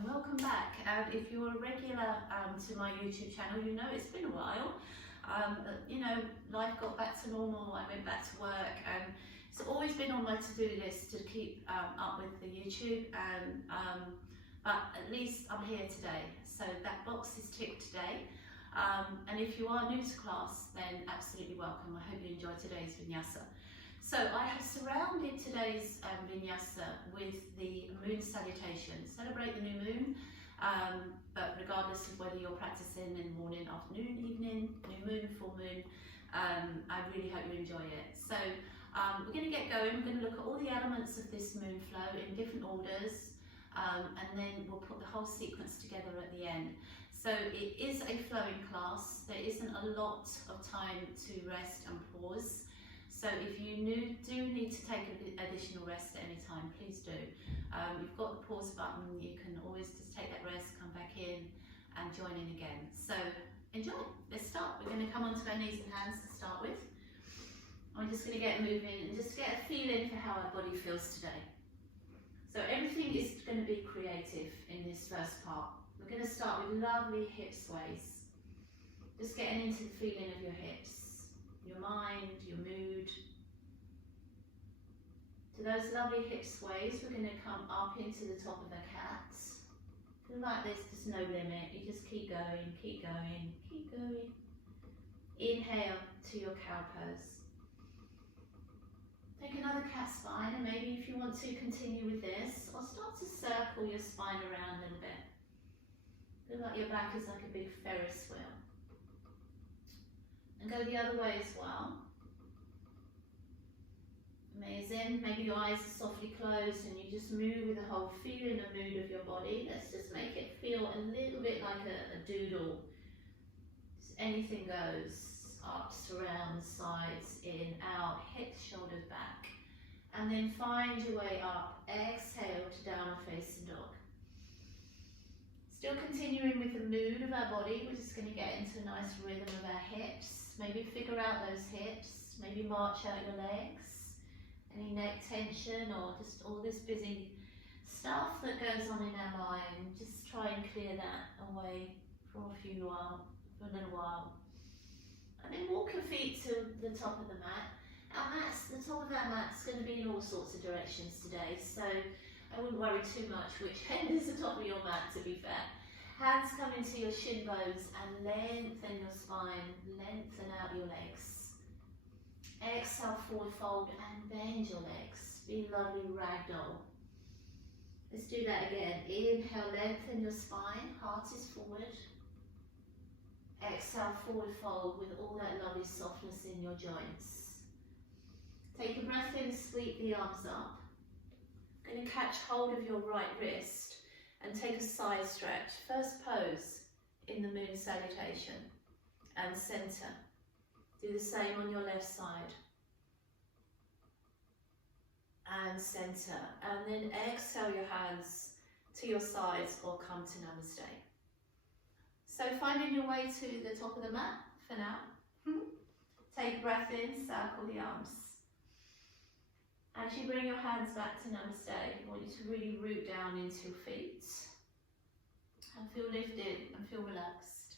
and welcome back. If you're a regular to my YouTube channel, you know it's been a while. You know, life got back to normal, I went back to work, and it's always been on my to-do list to keep up with the YouTube, and but at least I'm here today, so that box is ticked today. And if you are new to class, then absolutely welcome. I hope you enjoyed today's Vinyasa. So I have surrounded today's Vinyasa with the Moon Salutation. Celebrate the new moon, but regardless of whether you're practicing in the morning, afternoon, evening, new moon, full moon, I really hope you enjoy it. So we're going to get going. We're going to look at all the elements of this moon flow in different orders, and then we'll put the whole sequence together at the end. So it is a flowing class. There isn't a lot of time to rest and pause. So if you do need to take additional rest at any time, please do. You've got the pause button. You can always just take that rest, come back in and join in again. So enjoy. Let's start. We're going to come onto our knees and hands to start with. I'm just going to get moving and just get a feeling for how our body feels today. So everything is going to be creative in this first part. We're going to start with lovely hip sways. Just getting into the feeling of your hips, your mind, your mood. To those lovely hip sways, we're going to come up into the top of the cat. Feel like there's just no limit. You just keep going, keep going, keep going. Inhale to your cow pose. Take another cat spine, and maybe if you want to continue with this, or start to circle your spine around a little bit. Feel like your back is like a big Ferris wheel. And go the other way as well. Amazing. Maybe your eyes are softly closed and you just move with the whole feeling and mood of your body. Let's just make it feel a little bit like a doodle. Just anything goes. Up, surround, sides, in, out, hips, shoulders, back. And then find your way up. Exhale to downward facing dog. Still continuing with the mood of our body, we're just going to get into a nice rhythm of our hips. Maybe figure out those hips, maybe march out your legs, any neck tension or just all this busy stuff that goes on in our mind. Just try and clear that away for a little while. And then walk your feet to the top of the mat. The top of that mat's going to be in all sorts of directions today, so I wouldn't worry too much which end is the top of your mat, to be fair. Hands come into your shin bones and lengthen your spine, lengthen out your legs. Exhale, forward fold and bend your legs. Be lovely ragdoll. Let's do that again. Inhale, lengthen your spine, heart is forward. Exhale, forward fold with all that lovely softness in your joints. Take a breath in, sweep the arms up. Going to catch hold of your right wrist and take a side stretch. First pose in the Moon Salutation and center. Do the same on your left side. And center. And then exhale your hands to your sides or come to Namaste. So finding your way to the top of the mat for now. Take a breath in, circle the arms. As you bring your hands back to Namaste, I want you to really root down into your feet and feel lifted and feel relaxed.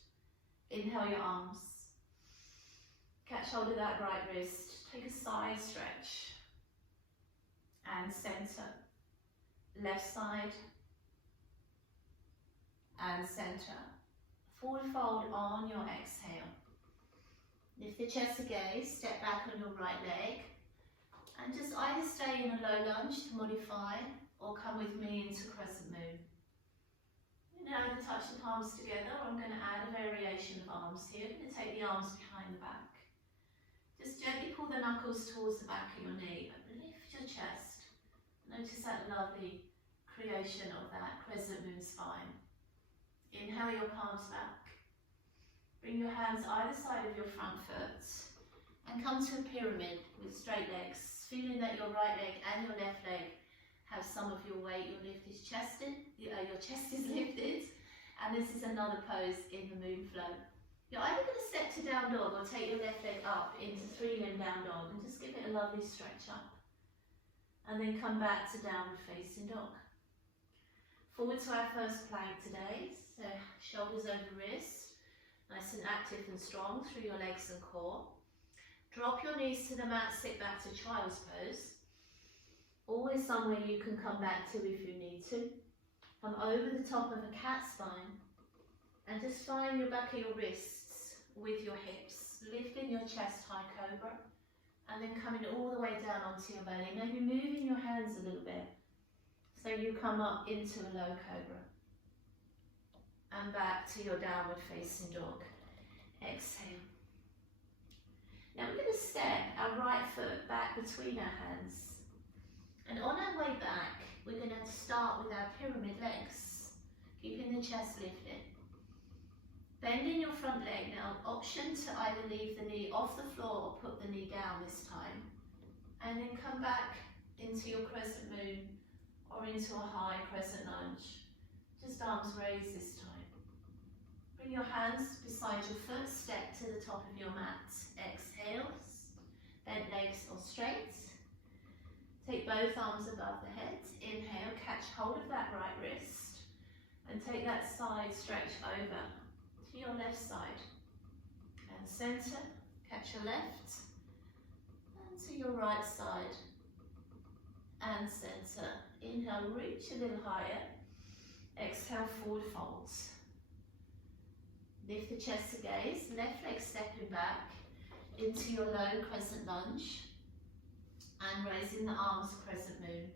Inhale your arms. Catch hold of that right wrist. Take a side stretch and center. Left side and center. Forward fold on your exhale. Lift the chest again, step back on your right leg. And just either stay in a low lunge to modify or come with me into Crescent Moon. Now I'm going to touch the palms together. I'm going to add a variation of arms here. I'm going to take the arms behind the back. Just gently pull the knuckles towards the back of your knee. Lift your chest. Notice that lovely creation of that Crescent Moon spine. Inhale your palms back. Bring your hands either side of your front foot and come to a pyramid with straight legs. Feeling that your right leg and your left leg have some of your weight. Your chest is lifted, and this is another pose in the moon flow. You're either going to step to down dog or take your left leg up into 3-limb down dog and just give it a lovely stretch up. And then come back to downward facing dog. Forward to our first plank today. So shoulders over wrist, nice and active and strong through your legs and core. Drop your knees to the mat, sit back to child's pose. Always somewhere you can come back to if you need to. Come over the top of a cat spine and just find your back of your wrists with your hips. Lifting your chest, high cobra, and then coming all the way down onto your belly. Maybe moving your hands a little bit so you come up into a low cobra. And back to your downward facing dog. Exhale. Now we're going to step our right foot back between our hands. And on our way back, we're going to start with our pyramid legs, keeping the chest lifted. Bending your front leg now, option to either leave the knee off the floor or put the knee down this time. And then come back into your crescent moon or into a high crescent lunge. Just arms raised this time. Bring your hands beside your foot, step to the top of your mat. Exhale, bent legs or straight. Take both arms above the head. Inhale, catch hold of that right wrist and take that side stretch over to your left side. And center, catch your left and to your right side and center. Inhale, reach a little higher. Exhale, forward folds. Lift the chest to gaze, left leg stepping back into your low crescent lunge and raising the arms crescent moon.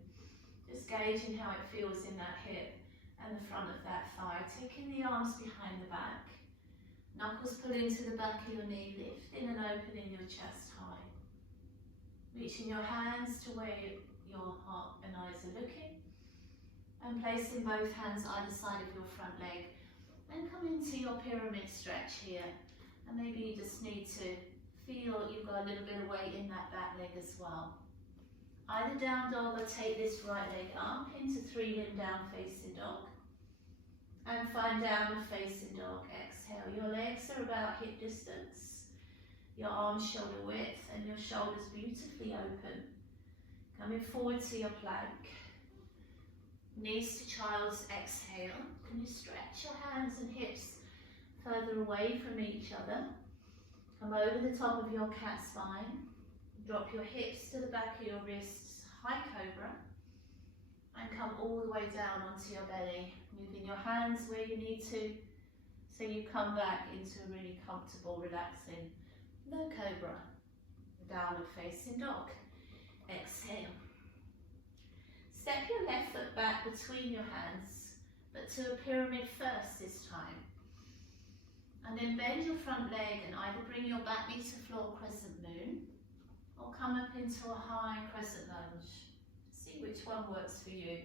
Just gauging how it feels in that hip and the front of that thigh. Taking the arms behind the back. Knuckles pull into the back of your knee, lifting and opening your chest high. Reaching your hands to where your heart and eyes are looking. And placing both hands either side of your front leg. And come into your pyramid stretch here. And maybe you just need to feel you've got a little bit of weight in that back leg as well. Either down dog or take this right leg up into 3-limb down facing dog. And find downward facing dog. Exhale. Your legs are about hip distance. Your arms shoulder width and your shoulders beautifully open. Coming forward to your plank. Knees to child's. Exhale. Can you stretch your hands and hips further away from each other? Come over the top of your cat spine. Drop your hips to the back of your wrists, high cobra. And come all the way down onto your belly. Moving your hands where you need to, so you come back into a really comfortable, relaxing low cobra. Downward facing dog. Exhale. Step your left foot back between your hands, but to a pyramid first this time. And then bend your front leg and either bring your back knee to floor crescent moon, or come up into a high crescent lunge. See which one works for you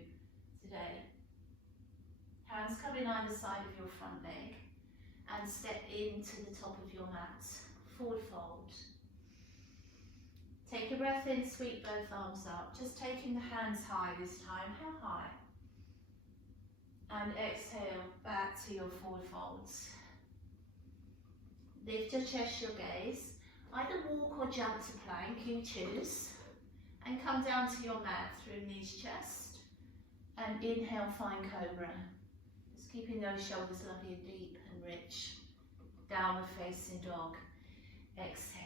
today. Hands come in either side of your front leg and step into the top of your mat. Forward fold. Take a breath in, sweep both arms up. Just taking the hands high this time. How high? And exhale back to your forward folds. Lift your chest, your gaze. Either walk or jump to plank, you choose. And come down to your mat through knees, chest. And inhale, find cobra. Just keeping those shoulders lovely and deep and rich. Downward facing dog. Exhale.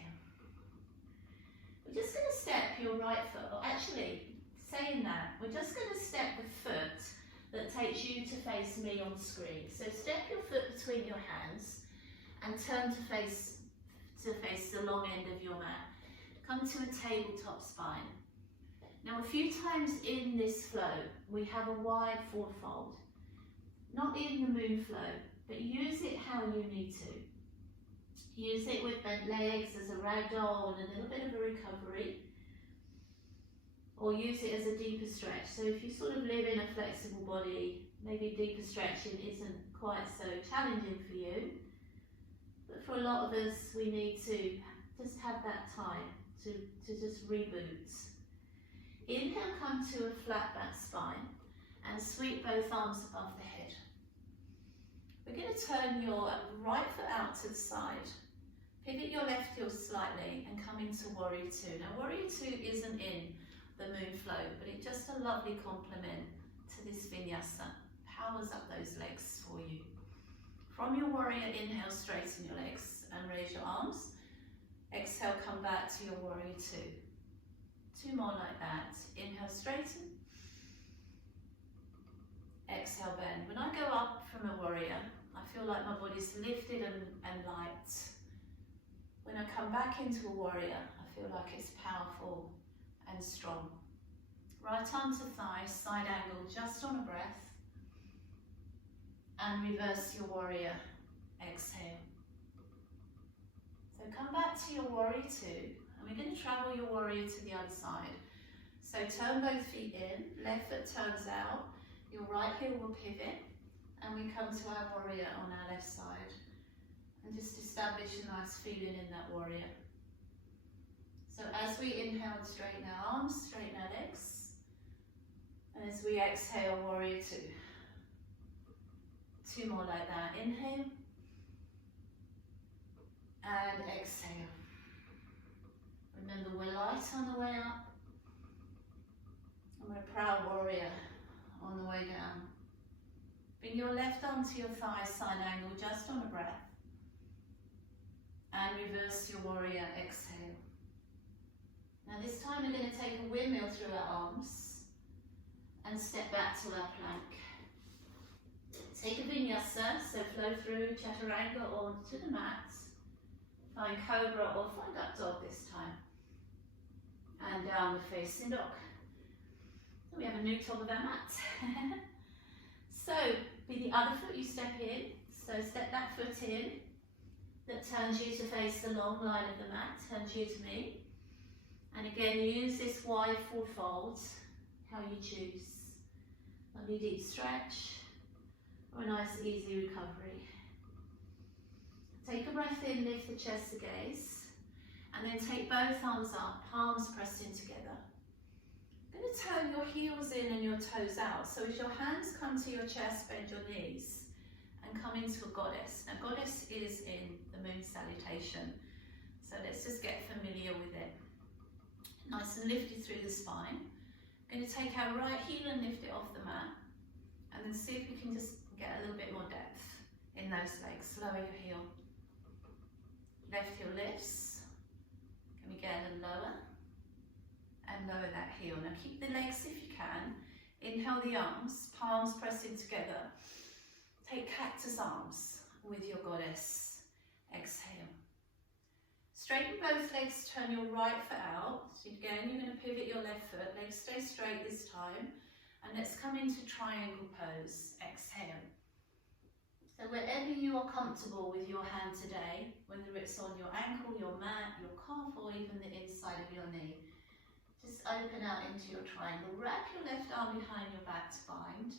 We're just going to step your right foot, or actually, saying that, we're just going to step the foot that takes you to face me on screen. So step your foot between your hands and turn to face the long end of your mat. Come to a tabletop spine. Now a few times in this flow, we have a wide forward fold. Not in the moon flow, but use it how you need to. Use it with bent legs as a ragdoll and a little bit of a recovery. Or use it as a deeper stretch. So if you sort of live in a flexible body, maybe deeper stretching isn't quite so challenging for you. But for a lot of us, we need to just have that time to just reboot. Inhale, come to a flat back spine and sweep both arms above the head. We're going to turn your right foot out to the side. Pivot your left heel slightly and come into Warrior Two. Now Warrior Two isn't in the moon flow, but it's just a lovely complement to this Vinyasa powers up those legs for you. From your warrior, inhale, straighten your legs and raise your arms. Exhale, come back to your warrior two. Two more like that. Inhale, straighten. Exhale, bend. When I go up from a warrior, I feel like my body's lifted and light. When I come back into a warrior, I feel like it's powerful and strong. Right arm to thigh, side angle, just on a breath. And reverse your warrior, exhale. So come back to your warrior two, and we're going to travel your warrior to the other side. So turn both feet in, left foot turns out, your right heel will pivot, and we come to our warrior on our left side. And just establish a nice feeling in that warrior. So as we inhale, straighten our arms, straighten our legs. And as we exhale, warrior two. Two more like that. Inhale. And exhale. Remember, we're light on the way up. And we're a proud warrior on the way down. Bring your left arm to your thigh, side angle, just on a breath. And reverse your warrior, exhale. Now this time we're going to take a windmill through our arms and step back to our plank. Take a Vinyasa, so flow through Chaturanga onto the mat. Find Cobra or find Up Dog this time. And downward facing dog. We have a new top of our mat. So, be the other foot you step in. So step that foot in. That turns you to face the long line of the mat, turns you to me. And again, use this wide full fold, how you choose. Lovely deep stretch, or a nice easy recovery. Take a breath in, lift the chest to gaze, and then take both arms up, palms pressed in together. I'm going to turn your heels in and your toes out. So as your hands come to your chest, bend your knees, and come into a goddess. Now goddess is in the Moon Salutation, so let's just get familiar with it. Nice and lifted through the spine. I'm going to take our right heel and lift it off the mat, and then see if we can just get a little bit more depth in those legs. Lower your heel. Left heel lifts. Can we get a little lower? And lower that heel. Now keep the legs if you can. Inhale the arms, palms pressing together. Take cactus arms with your goddess. Exhale. Straighten both legs, turn your right foot out. So again, you're going to pivot your left foot. Legs stay straight this time. And let's come into triangle pose. Exhale. So wherever you are comfortable with your hand today, whether it's on your ankle, your mat, your calf, or even the inside of your knee, just open out into your triangle. Wrap your left arm behind your back to bind.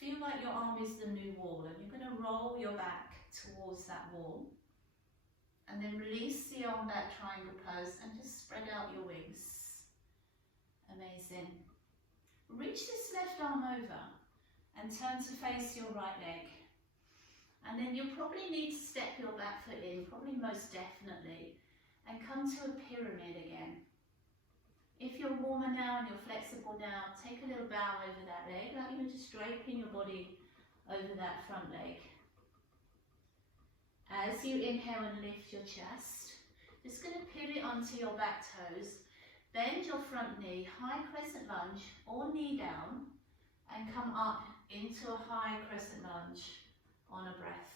Feel like your arm is the new wall, and you're going to roll your back towards that wall. And then release the arm back triangle pose and just spread out your wings. Amazing. Reach this left arm over and turn to face your right leg. And then you'll probably need to step your back foot in, probably most definitely, and come to a pyramid again. If you're warmer now and you're flexible now, take a little bow over that leg, like you're just draping your body over that front leg. As you inhale and lift your chest, just going to pivot onto your back toes, bend your front knee, high crescent lunge or knee down, and come up into a high crescent lunge on a breath.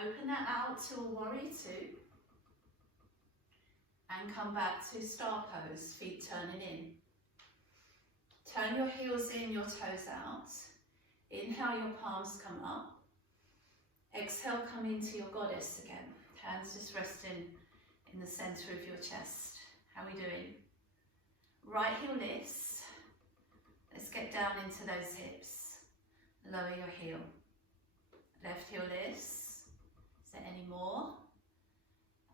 Open that out to a warrior two, and come back to star pose, feet turning in. Turn your heels in, your toes out. Inhale, your palms come up. Exhale, come into your goddess again. Hands just resting in the center of your chest. How are we doing? Right heel lifts. Let's get down into those hips. Lower your heel. Left heel lifts. Is there any more?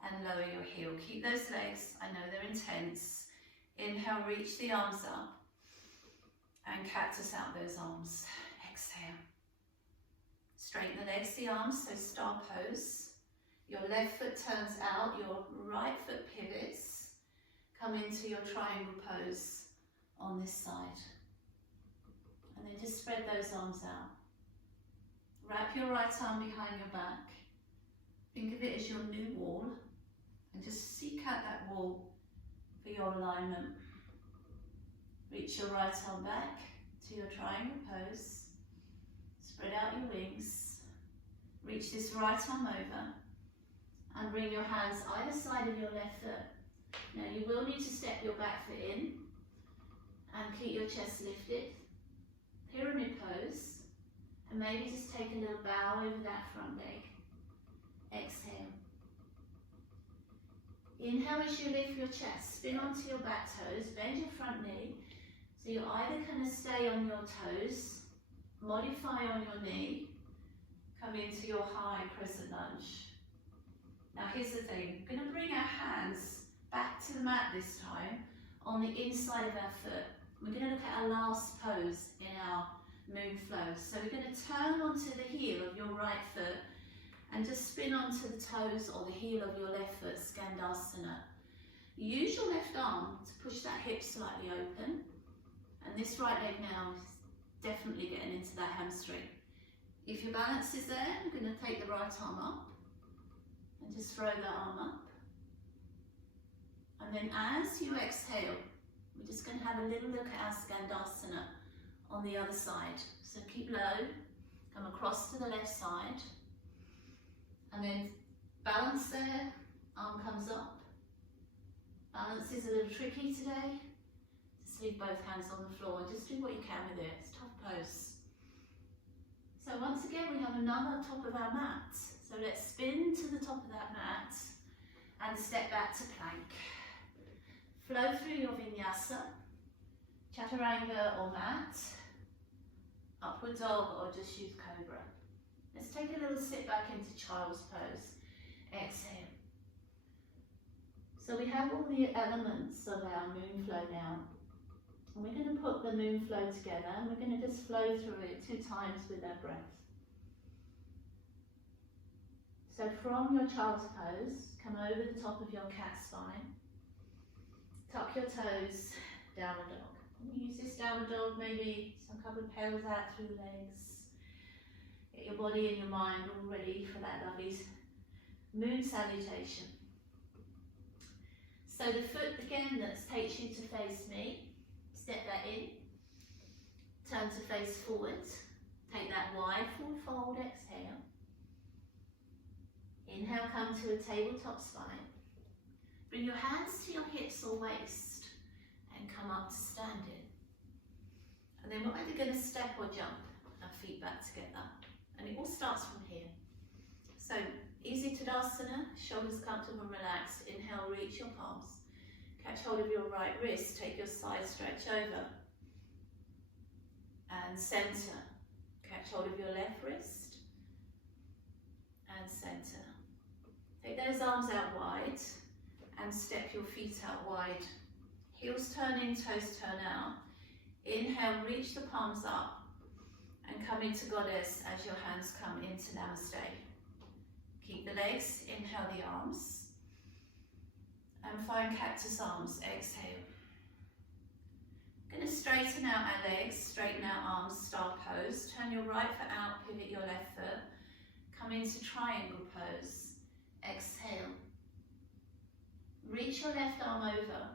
And lower your heel. Keep those legs. I know they're intense. Inhale, reach the arms up. And cactus out those arms. Exhale. Straighten the legs, the arms, so star pose. Your left foot turns out, your right foot pivots. Come into your triangle pose on this side. And then just spread those arms out. Wrap your right arm behind your back. Think of it as your new wall. And just seek out that wall for your alignment. Reach your right arm back to your triangle pose. Spread out your wings. Reach this right arm over. And bring your hands either side of your left foot. Now you will need to step your back foot in. And keep your chest lifted. Pyramid pose. And maybe just take a little bow over that front leg. Exhale. Inhale as you lift your chest, spin onto your back toes, bend your front knee. So you're either going to stay on your toes, modify on your knee, come into your high crescent lunge. Now here's the thing, we're going to bring our hands back to the mat this time on the inside of our foot. We're going to look at our last pose in our moon flow. So we're going to turn onto the heel of your right foot and just spin onto the toes or the heel of your left foot, Tadasana. Use your left arm to push that hip slightly open. And this right leg now is definitely getting into that hamstring. If your balance is there, I'm going to take the right arm up and just throw that arm up. And then as you exhale, we're just going to have a little look at our Tadasana on the other side. So keep low, come across to the left side. And then balance there, arm comes up. Balance is a little tricky today. Just leave both hands on the floor and just do what you can with it. It's a tough pose. So once again, we have another top of our mat. So let's spin to the top of that mat and step back to plank. Flow through your Vinyasa, Chaturanga or mat, upward dog or just use cobra. Let's take a little sit back into child's pose. Exhale. So we have all the elements of our moon flow now. And we're going to put the moon flow together and we're going to just flow through it 2 times with our breath. So from your child's pose, come over the top of your cat spine. Tuck your toes, downward dog. And use this downward dog, maybe some couple of pedals out through the legs. Get your body and your mind all ready for that lovely Moon Salutation. So the foot again that takes you to face me, step that in, turn to face forward, take that wide full fold, exhale. Inhale, come to a tabletop spine. Bring your hands to your hips or waist and come up to standing. And then we're either going to step or jump our feet back together. And it all starts from here. So, easy Tadasana, shoulders comfortable and relaxed. Inhale, reach your palms. Catch hold of your right wrist, take your side stretch over. And center. Catch hold of your left wrist. And center. Take those arms out wide and step your feet out wide. Heels turn in, toes turn out. Inhale, reach the palms up. And come into Goddess as your hands come into Namaste. Keep the legs, inhale the arms. And find cactus arms, exhale. Going to straighten out our legs, straighten out arms, star pose. Turn your right foot out, pivot your left foot. Come into triangle pose, exhale. Reach your left arm over.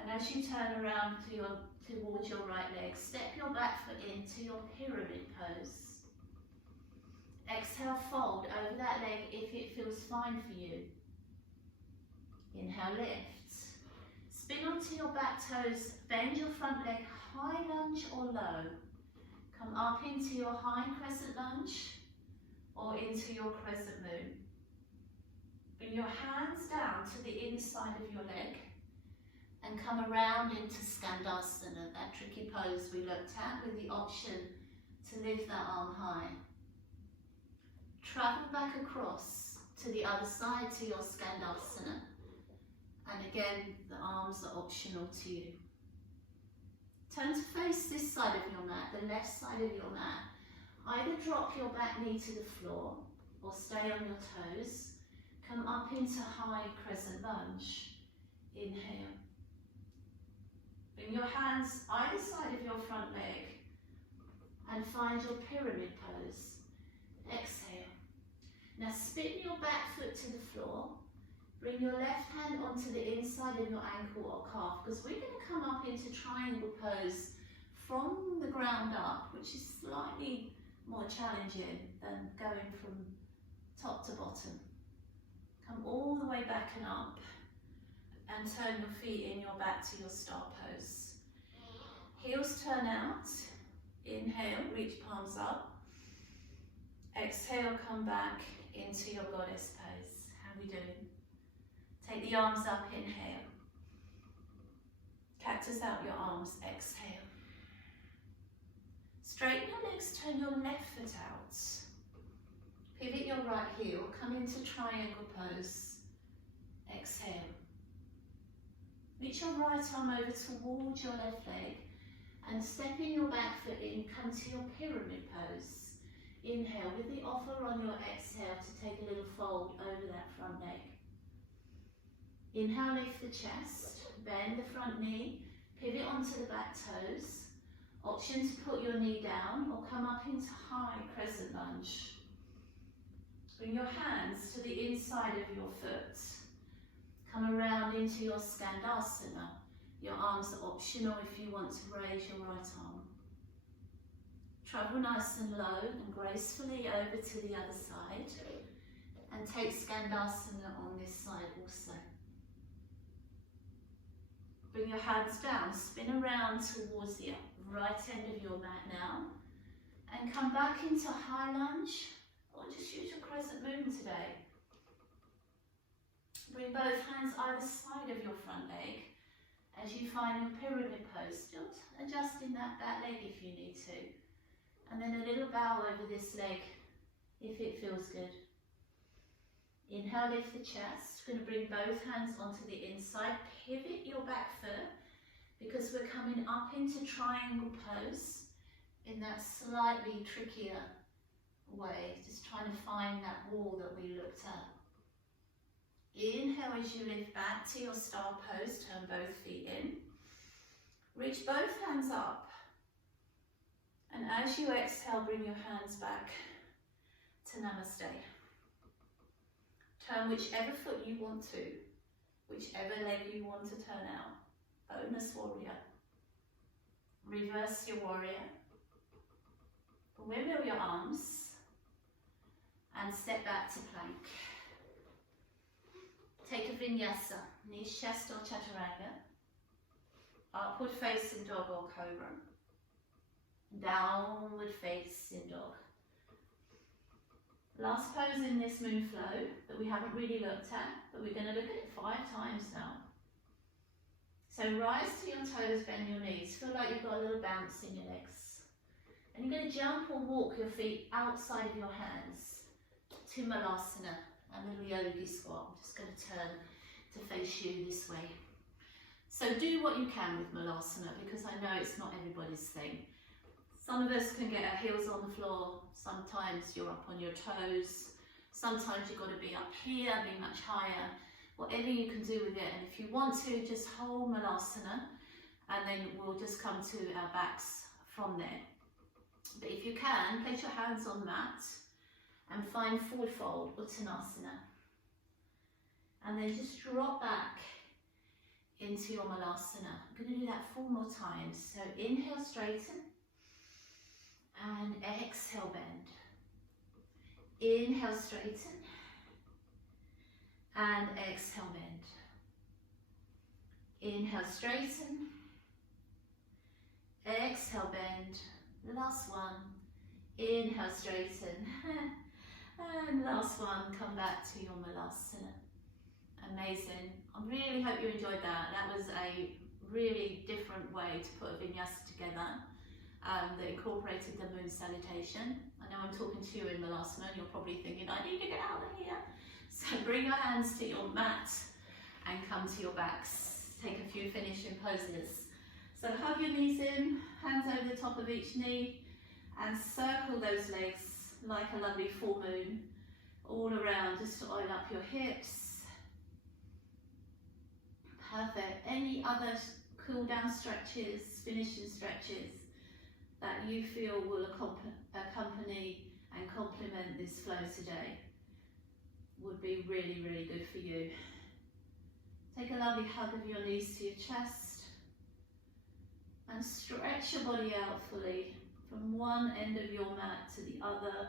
And as you turn around towards your right leg, step your back foot into your pyramid pose. Exhale, fold over that leg if it feels fine for you. Inhale, lift. Spin onto your back toes, bend your front leg, high lunge or low. Come up into your high crescent lunge or into your crescent moon. Bring your hands down to the inside of your leg. And come around into Skandasana, that tricky pose we looked at with the option to lift that arm high. Travel back across to the other side to your Skandasana. And again, the arms are optional to you. Turn to face this side of your mat, the left side of your mat. Either drop your back knee to the floor or stay on your toes. Come up into high crescent lunge. Inhale. Bring your hands either side of your front leg and find your pyramid pose. Exhale. Now spin your back foot to the floor. Bring your left hand onto the inside of your ankle or calf, because we're going to come up into triangle pose from the ground up, which is slightly more challenging than going from top to bottom. Come all the way back and up and turn your feet in your back to your star pose. Heels turn out. Inhale, reach palms up. Exhale, come back into your goddess pose. How are we doing? Take the arms up, inhale. Cactus out your arms, exhale. Straighten your legs, turn your left foot out. Pivot your right heel, come into triangle pose. Exhale. Reach your right arm over towards your left leg and step in your back foot in, come to your pyramid pose. Inhale with the offer on your exhale to take a little fold over that front leg. Inhale, lift the chest, bend the front knee, pivot onto the back toes. Option to put your knee down or come up into high crescent lunge. Bring your hands to the inside of your foot. Come around into your Skandasana. Your arms are optional if you want to raise your right arm. Travel nice and low and gracefully over to the other side. And take Skandasana on this side also. Bring your hands down, spin around towards the right end of your mat now. And come back into high lunge, or just use your Crescent Moon today. Bring both hands either side of your front leg as you find your pyramid pose. Still adjusting that leg if you need to. And then a little bow over this leg if it feels good. Inhale, lift the chest. Going to bring both hands onto the inside. Pivot your back foot because we're coming up into triangle pose in that slightly trickier way. Just trying to find that wall that we looked at. Inhale as you lift back to your star pose. Turn both feet in. Reach both hands up. And as you exhale, bring your hands back to Namaste. Turn whichever foot you want to, whichever leg you want to turn out. Bonus warrior. Reverse your warrior. Wiggle your arms and step back to plank. Take a Vinyasa, knees, chest or chaturanga. Upward facing dog or cobra. Downward facing dog. Last pose in this moon flow that we haven't really looked at, but we're going to look at it 5 times now. So rise to your toes, bend your knees. Feel like you've got a little bounce in your legs. And you're going to jump or walk your feet outside of your hands to Malasana, a little yogi squat. I'm just going to turn to face you this way. So do what you can with Malasana, because I know it's not everybody's thing. Some of us can get our heels on the floor, sometimes you're up on your toes, sometimes you've got to be up here, be much higher, whatever you can do with it. And if you want to, just hold Malasana and then we'll just come to our backs from there. But if you can, place your hands on the mat and find forward fold, Uttanasana. And then just drop back into your Malasana. I'm going to do that 4 more times. So inhale, straighten. And exhale, bend. Inhale, straighten. And exhale, bend. Inhale, straighten. Exhale, bend. Last one. Inhale, straighten. And last one, come back to your Malasana. Amazing. I really hope you enjoyed that. That was a really different way to put a vinyasa together. That incorporated the Moon Salutation. I know I'm talking to you in Malasana and you're probably thinking, I need to get out of here. So bring your hands to your mat and come to your backs. Take a few finishing poses. So hug your knees in, hands over the top of each knee, and circle those legs like a lovely full moon all around, just to oil up your hips. Perfect. Any other cool down stretches, finishing stretches that you feel will accompany and complement this flow today would be really, really good for you. Take a lovely hug of your knees to your chest and stretch your body out fully from one end of your mat to the other.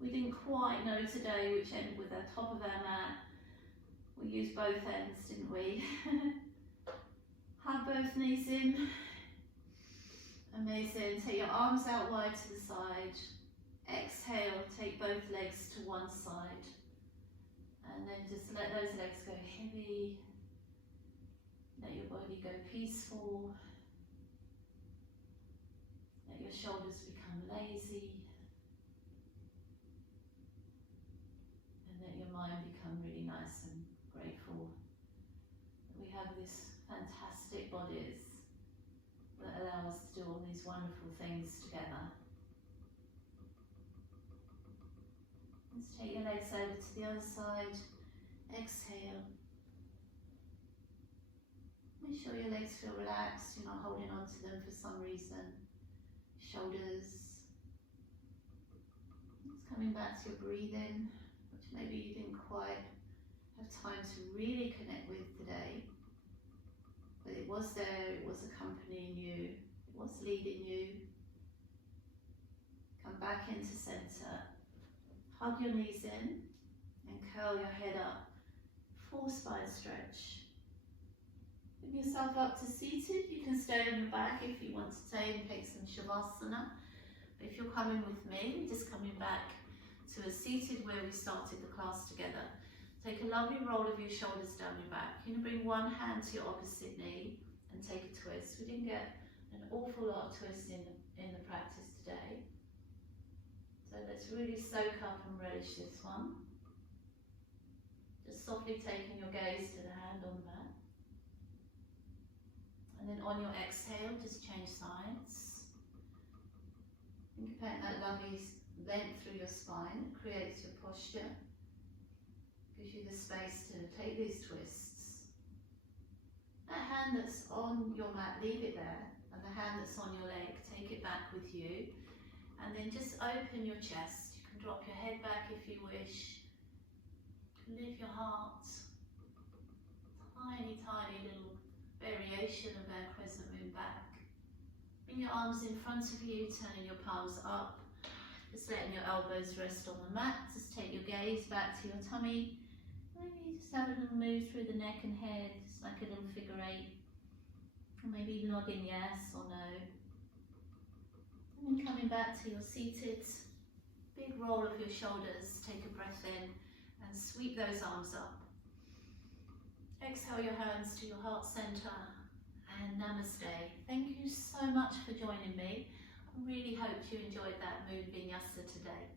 We didn't quite know today which end was the top of our mat. We used both ends, didn't we? Hug both knees in. Amazing. Take your arms out wide to the side. Exhale, take both legs to one side. And then just let those legs go heavy. Let your body go peaceful. Let your shoulders become lazy. And let your mind become really nice and grateful that we have these fantastic bodies that allow us to do all these wonderful things together. Let's take your legs over to the other side. Exhale. Make sure your legs feel relaxed, you're not holding on to them for some reason. Shoulders. It's coming back to your breathing, which maybe you didn't quite have time to really connect with today. But it was there, it was accompanying you, it was leading you. Come back into center. Hug your knees in and curl your head up. Full spine stretch. Bring yourself up to seated. You can stay on your back if you want to stay and take some Shavasana. But if you're coming with me, we're just coming back to a seated where we started the class together. Take a lovely roll of your shoulders down your back. You're going to bring one hand to your opposite knee and take a twist. We didn't get an awful lot of twist in the practice today. So let's really soak up and relish this one. Just softly taking your gaze to the hand on the mat. And then on your exhale, just change sides. Think about that lovely length through your spine. It creates your posture. Gives you the space to take these twists. That hand that's on your mat, leave it there. And the hand that's on your leg, take it back with you. And then just open your chest. You can drop your head back if you wish. Lift your heart. Tiny, tiny little variation of our Crescent Moon back. Bring your arms in front of you, turning your palms up. Just letting your elbows rest on the mat. Just take your gaze back to your tummy. Maybe just have a little move through the neck and head, just like a little figure eight. Or maybe nodding yes or no. And then coming back to your seated, big roll of your shoulders. Take a breath in and sweep those arms up. Exhale your hands to your heart center and Namaste. Thank you so much for joining me. I really hope you enjoyed that Moon Vinyasa today.